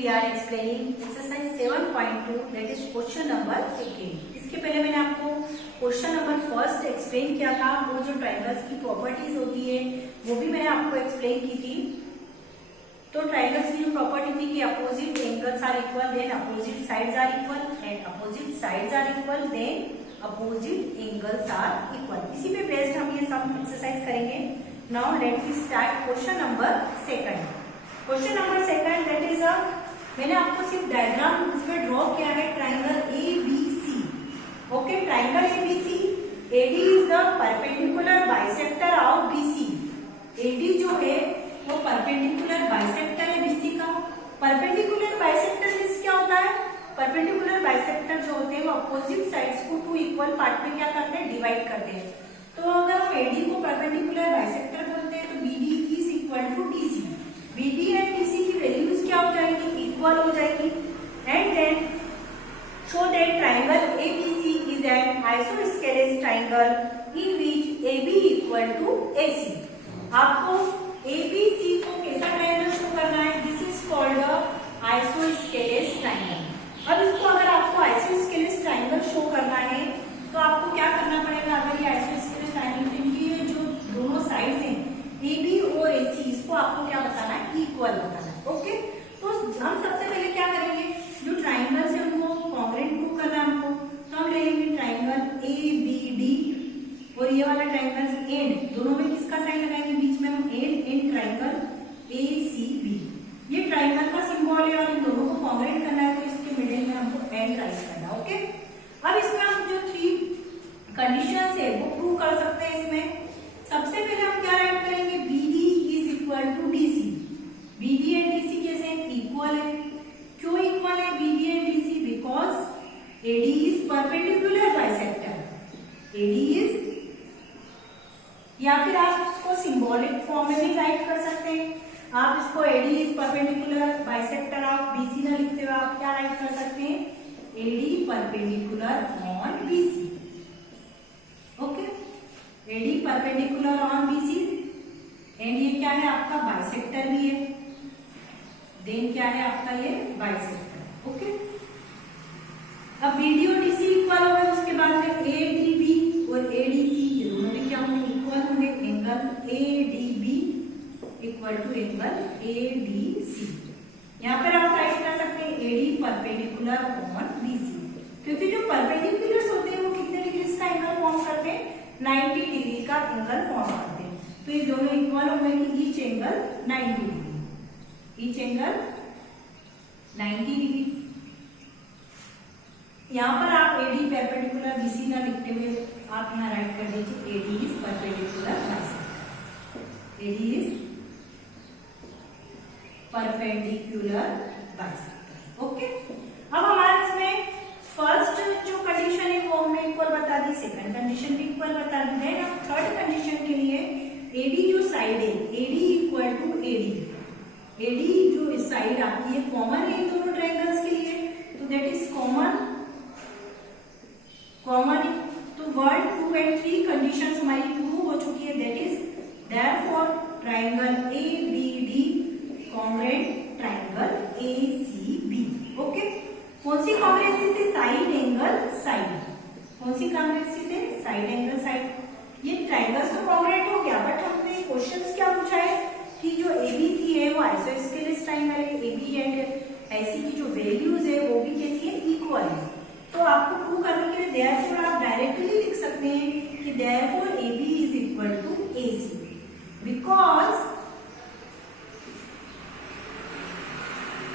we are explaining exercise 7.2 that is question number 15. इसके पहले मैंने आपको क्वेश्चन नंबर फर्स्ट एक्सप्लेन किया था। वो जो ट्राइंगल्स की प्रॉपर्टीज होती है वो भी मैंने आपको एक्सप्लेन की थी। तो ट्राइंगल्स की जो प्रॉपर्टी थी कि opposite angles are equal, then opposite sides are equal, and opposite sides are equal, then opposite angles are equal. इसी पे बेस्ड हम ये सब एक्सरसाइज करेंगे। Now let we start question number second. Question number second that is मैंने आपको सिर्फ diagram इसमें ड्रॉ किया है triangle ABC। Okay, triangle ABC, AD is the perpendicular bisector of BC। AD जो है वो परपेंडिकुलर बाइसेक्टर है BC का। परपेंडिकुलर बाइसेक्टर मींस क्या होता है? परपेंडिकुलर बाइसेक्टर जो होते हैं वो अपोजिट साइड्स को टू इक्वल पार्ट में क्या करते हैं? डिवाइड करते हैं। तो अगर हम AD को परपेंडिकुलर बाइसेक्टर बोलते हैं तो BD is equal to DC। BD and DC की वैल्यूज क्या हो जाएगी? इक्वल हो जाएगी। And then show that triangle ABC is an isosceles triangle in which AB equal to AC। आपको ABC को कैसा ट्राइंगल शो करना है? This is called isosceles triangle. अब इसको अगर आपको आइसोस्केलेस ट्राइंगल शो करना है तो आपको क्या करना पड़ेगा? अगर ये आइसोस्केलेस ट्राइंगल की ये जो दोनों साइड्स हैं AB और AC, इसको आपको क्या बताना है? इक्वल बताना है। ओके, तो हम सबसे पहले क्या करेंगे? जो ट्राइंगल्स है उनको कॉन्ग्रुएंट प्रूव करना है हमको। तो हम ले लेंगे ट्राइंगल ABD और ये वाला ट्राइंगल एंड, दोनों में किसका साइन लगाएंगे? बीच में हम एंड ट्राइंगल ACB। ये ट्राइंगल का सिंबल है और इन दोनों को कॉन्ग्रुएंट करना है, तो इसके मिडिल में हमको एंड राइट करना है। ओके, अब इसमें हम जो 3 कंडीशंस है वो प्रूव कर सकते हैं। इसमें सबसे पहले हम क्या राइट करेंगे? BD is equal to DC। BD and DC कैसे हैं? इक्वल है। क्यों इक्वल है BD and DC? Because AD is perpendicular bisector. AD is, या फिर आप इसको सिंबॉलिक फॉर्म में भी राइट कर सकते हैं। आप इसको AD is perpendicular bisector of BC ना लिखते हुए आप क्या राइट कर सकते हैं? AD perpendicular on BC। Okay, AD perpendicular on BC and ये क्या है? आपका बाइसेक्टर भी है। देन क्या है आपका? ये बाइसेक्टर। ओके, अब BD और DC इक्वल हो गए, उसके बाद में ADB और ADC ये दोनों में क्या होंगे? इक्वल होंगे। Angle ADB equal to angle ADC। यहाँ पर आप राइट कर सकते हैं AD परपेंडिकुलर ऑन BC, क्योंकि जो परपेंडिकुलर्स होते हैं वो कितने डिग्री का एंगल फॉर्म करते हैं? 90 डिग्री का एंगल फॉर्म करते हैं। तो ये दोनों इक्वल हो गए कि each angle 90 degree, each angle 90 degree. यहाँ पर आप AD परपेंडिकुलर BC ना लिखते हुए आप यहाँ राइट कर दीजिए AD is perpendicular bisector. AD is perpendicular bisector. Okay, अब हमारे इसमें फर्स्ट जो कंडीशन है वो हमने इक्वल बता दी, सेकंड कंडीशन भी इक्वल बता दी। देन अब थर्ड कंडीशन के लिए AD जो साइड है AD इक्वल टू AD जो इस साइड आपकी है कॉमन है इन दोनों ट्रायंगल्स के लिए, तो दैट इज कॉमन। तो 1, 2 एंड 3 कंडीशंस हमारी प्रूव हो चुकी है। That is therefore triangle ABD congruent triangle ACB। Okay, कौन सी कॉन्ग्रुएंसी से? Side angle side. कौन सी कॉन्ग्रुएंसी से? Side angle side. ये ट्रायंगल्स तो कॉन्ग्रुएंट हो गया, बट हमने क्वेश्चंस क्या पूछा है कि जो ABC है वो आइसोस्केलेस ट्रायंगल है, AB एंड AC की जो वैल्यूज है वो भी कैसी है? इक्वल है। तो आपको प्रूव करने के लिए देयरफॉर आप डायरेक्टली लिख सकते हैं कि therefore AB is equal to AC, because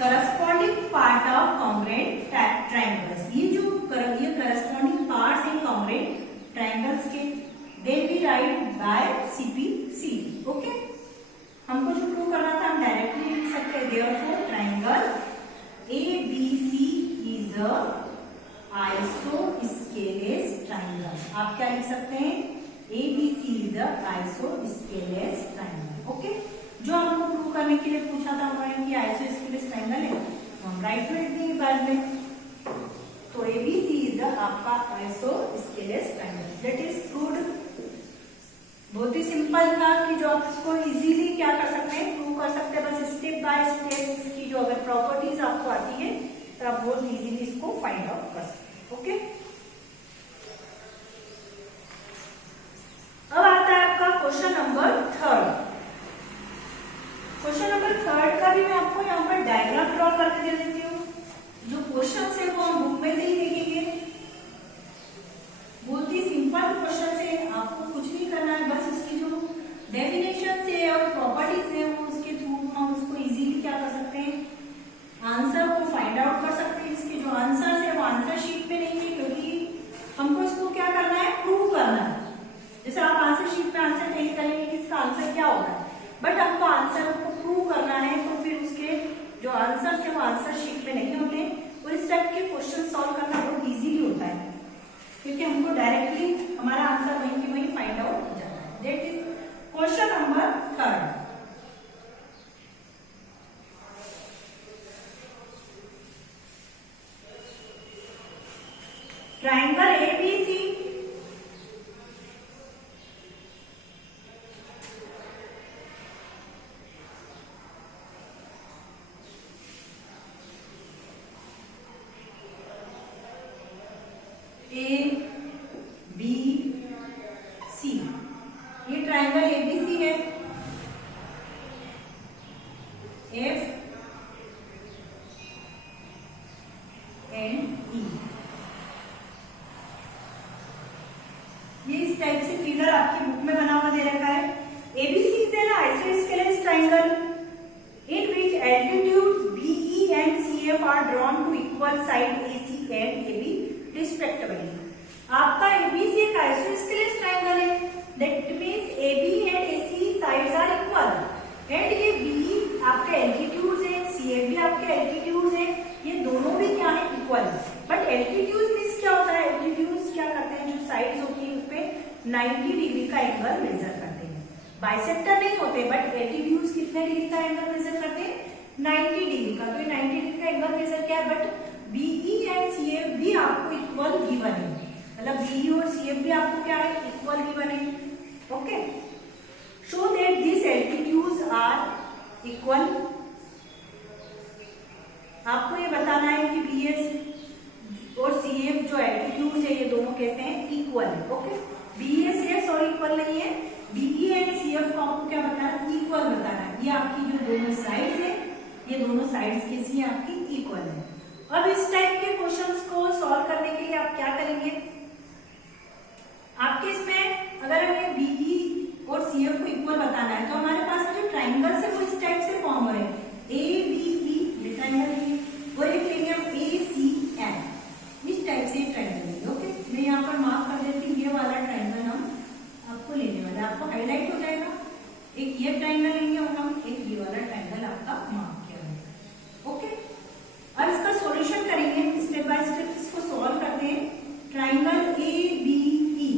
corresponding part of congruent triangles, ये जो ये करस्पॉन्डिंग पार्ट्स हैं कॉन्ग्रुएंट ट्रायंगल्स के, they be write by CPCD। Okay, हमको जो प्रूव करना था हम डायरेक्टली लिख सकते हैं therefore triangle ABC is a isosceles triangle. आप क्या लिख सकते हैं? ABC is a isosceles triangle. Okay, जो हमको प्रूव करने के लिए पूछा था उन्होंने कि आइसोस्केलेस ट्रायंगल है, तो हम राइट कर देंगे बाद में। तो ABC इज आपका isosceles triangle. That is proved. बहुत ही सिंपल था कि जो आप इसको इजीली क्या कर सकते हैं? प्रूव मूव कर सकते हैं। बस स्टेप बाय स्टेप इसकी जो अगर प्रॉपर्टीज आपको आती है तो आप बहुत इजीली इसको फाइंड आउट कर सकते हैं। ओके, अब आता है आपका question number third. Question number third का भी मैं आपको यहाँ पर डायग्राम ड्रॉ करके दे देती हूँ। जो क्वेश्चन है वो हम बुक में से ही देखेंगे। बहुत ही सिंपल क्वेश्चन है, आपको कुछ नहीं करना है, बस इसकी जो डेफिनेशन है और प्रॉपर्टीज है वो उसके थ्रू हम उसको इजीली क्या कर सकते हैं, आंसर को फाइंड आउट कर सकते हैं। इसके जो आंसर है वो आंसर शीट पे नहीं है, क्योंकि हमको इसको क्या करना है, प्रूव करना है। जैसे आप आंसर शीट पे आंसर नहीं करेंगे कि इसका आंसर क्या होगा, बट हमको आंसर को प्रूव करना है, तो फिर उसके जो आंसर है वो आंसर शीट पे नहीं होते। और इस टाइप के क्वेश्चन सॉल्व करना बहुत इजीली होता है, क्योंकि हमको डायरेक्टली हमारा आंसर वहीं की वहीं फाइंड आउट हो जाता है। That is question number third. Triangle ABC ये ट्राइंगल एबीसी है। एफ एंड ई, ये इस टाइप से फिगर आपकी बुक में बना हुआ दे रखा है। ABC is an isosceles triangle in which altitudes BE and CF are drawn to equal side AC and AB respectively. आपका एबीसी एक आइसोस्केलेस ट्राइंगल है, that means AB and AC sides are equal, and ये B आपके altitudes है, CF भी आपके altitudes है, ये दोनों भी क्या है, इक्वल। बट एल्टीट्यूड्स मींस क्या होता है, एल्टीट्यूड्स क्या करते हैं, जो साइड्स होती है उस पे 90 डिग्री का एंगल मेजर करते हैं। बाइसेक्टर नहीं होते, बट एल्टीट्यूड्स कितने डिग्री का एंगल मेजर करते हैं, 90 डिग्री का। तो ये 90 डिग्री का एंगल मेजर क्या है, बट बीई एंड सीएफ भी आपको इक्वल गिवन है, मतलब बीई और सीएफ भी आपको क्या है, इक्वल गिवन है। Okay, show that this altitudes are equal. आपको ये बताना है कि बीएस और सीएफ जो एल्टीट्यूड्स है ये दोनों कैसे हैं, इक्वल है। ओके, बीएस और इक्वल नहीं है, बीई एंड सीएफ को आपको क्या बताना है, इक्वल बताना है। ये आपकी जो दोनों साइड्स है, ये दोनों साइड्स कैसी है, आपकी इक्वल है। अब इस टाइप के क्वेश्चंस को सॉल्व करने के लिए आप क्या करेंगे, आपके इसमें अगर हमें बीई और सीएफ को इक्वल बताना है, तो हमारे पास जो ट्राइंगल्स है वो इस टाइप से फॉर्म हो रहे हैं, ए बी ई ट्राइंगल, और एक लेंगे हम ए सी एन, इस टाइप से ट्राइंगल लेंगे। ओके, मैं यहाँ पर मार्क कर देती हूँ, ये वाला ट्राइंगल हम आपको लेने वाला है, आपको हाईलाइट हो जाएगा। एक ये ट्राइंगल लेंगे और हम एक ये वाला ट्राइंगल आपका मार्क किया जाएगा। ओके, अब इसका सॉल्यूशन करेंगे, स्टेप बाय स्टेप इसको सॉल्व करते हैं। ट्राइंगल ए बी ई,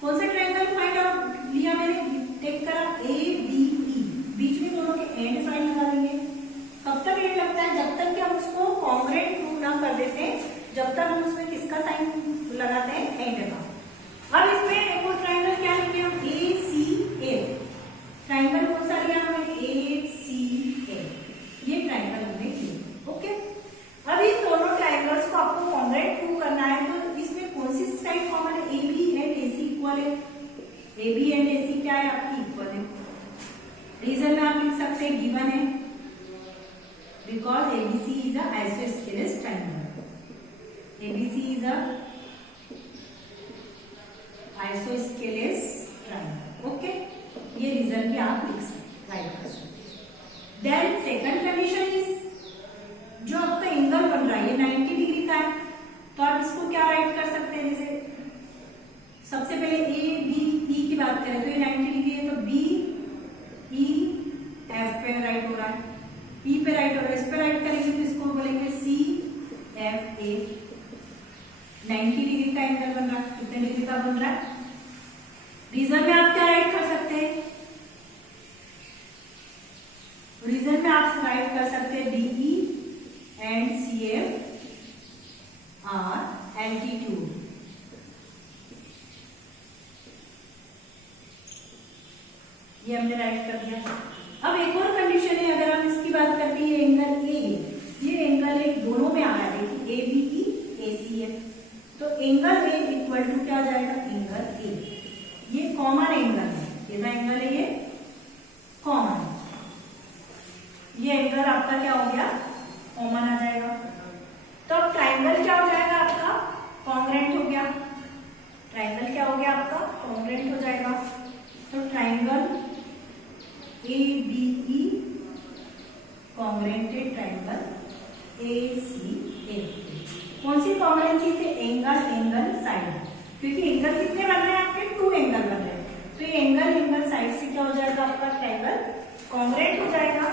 कौन सा ट्राइंगल फाइंड आउट लिया मैंने, टेक करा ए बी ई, बीच में दोनों के एंड साइन लगा देंगे। कब तक एंड लगता है, जब तक कि हम उसको कॉन्ग्रुएंट प्रूव ना कर देते हैं, जब तक हम उसमें किसका साइन लगाते हैं, एंड का। अब इसमें एक और ट्राइंगल क्या लेंगे हम, ए सी ए, ट्राइंगल कौन सा लिया हमने, ए सी ए, ये ट्राइंगल हमने लिया। ओके, अब इन दोनों ट्राइंगल्स को आपको कॉन्ग्रुएंट प्रूव करना है, तो इसमें कौन सी साइड कॉमन है, A B and A C equal है, ए बी एंड ए सी क्या है, आपकी इक्वल है। रीजन में आप लिख सकते हैं गिवन है, because ABC is a isosceles triangle, ABC is a isosceles triangle. Okay, ये रीजन भी आप लिख सकते, राइट कर सकते। देन सेकंड कंडीशन इज, जो आपका एंगल बन रहा है ये 90 डिग्री का है, तो आप इसको क्या राइट कर सकते हैं, जैसे सबसे पहले ए बी ई की बात करें तो ये 90 डिग्री है, तो बी ई एफ पे राइट हो रहा है, ई पे राइट हो रहा है, इस पे राइट करेंगे तो इसको बोलेंगे सी एफ ए। 90 डिग्री का एंगल बन रहा है, कितने डिग्री का बन रहा है, रीजन में आप क्या राइट कर सकते हैं, रीजन में आप राइट कर सकते हैं BE and CF are altitude. ये हमने राइट कर दिया। अब एक और कंडीशन है, अगर हम इसकी बात करते हैं एंगल ए, ये एंगल एक दोनों में आ रहा है, देखिए ए बी ई ए सी है, तो एंगल ए इक्वल टू क्या आ जाएगा, एंगल ए, ये कॉमन एंगल है, ये ना एंगल है, ये कॉमन, ये एंगल आपका क्या हो गया, कॉमन आ जाएगा। तो अब ट्राइंगल क्या हो जाएगा आपका, कॉन्ग्रेंट हो गया, ट्राइंगल क्या हो गया आपका, कॉन्ग्रेंट हो जाएगा। तो triangle A B E congruented triangle A C A, कौन सी कॉन्ग्रेंसी से, एंगल एंगल साइड, क्योंकि एंगल कितने बन रहे हैं आपके, 2 एंगल बन रहे हैं, तो ये एंगल एंगल साइड से क्या हो जाएगा आपका, ट्राइंगल कॉन्ग्रेंट हो जाएगा।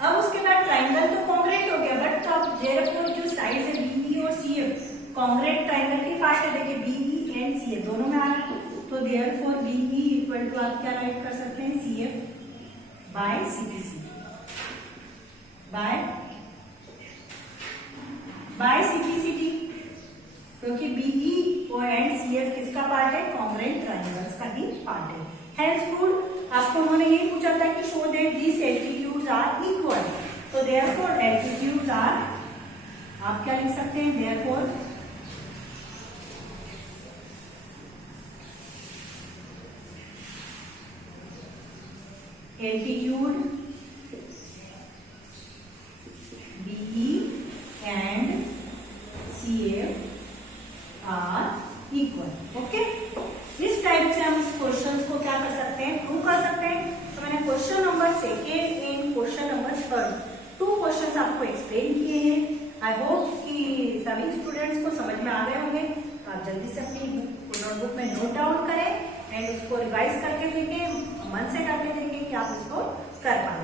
अब उसके बाद ट्राइंगल तो कॉन्ग्रेंट हो गया, बट अब देयरफॉर जो साइड है बीई और सीएफ, कॉन्ग्रेंट ट्राइंगल के पार्ट है, देखिए बीई एंड सीएफ दोनों में आ रहा है, तो देयरफॉर बीई इक्वल टू आप क्या राइट कर सकते हैं, CF by CPC, by CPCT, क्योंकि बीई और एंड सीएफ किसका पार्ट है, कॉन्ग्रेंट ट्राइंगल्स का ही पार्ट है। हेंसफोर्ड आपको उन्होंने ये पूछा था कि show that these altitudes are equal, तो देयरफॉर एल्टीट्यूड्स आर, आप क्या लिख सकते हैं, therefore altitude BE and CF are equal. Okay, इस टाइप से हम इस क्वेश्चन को क्या कर सकते हैं, प्रूव कर सकते हैं। तो मैंने question number 2 and question number 3 2 question आपको एक्सप्लेन किए हैं। आई होप कि सभी स्टूडेंट्स को समझ में आ गए होंगे। तो आप जल्दी से अपनी नोटबुक में नोट डाउन करें एंड उसको रिवाइज करके देखें, मन से करके देखें कि आप इसको कर पाए।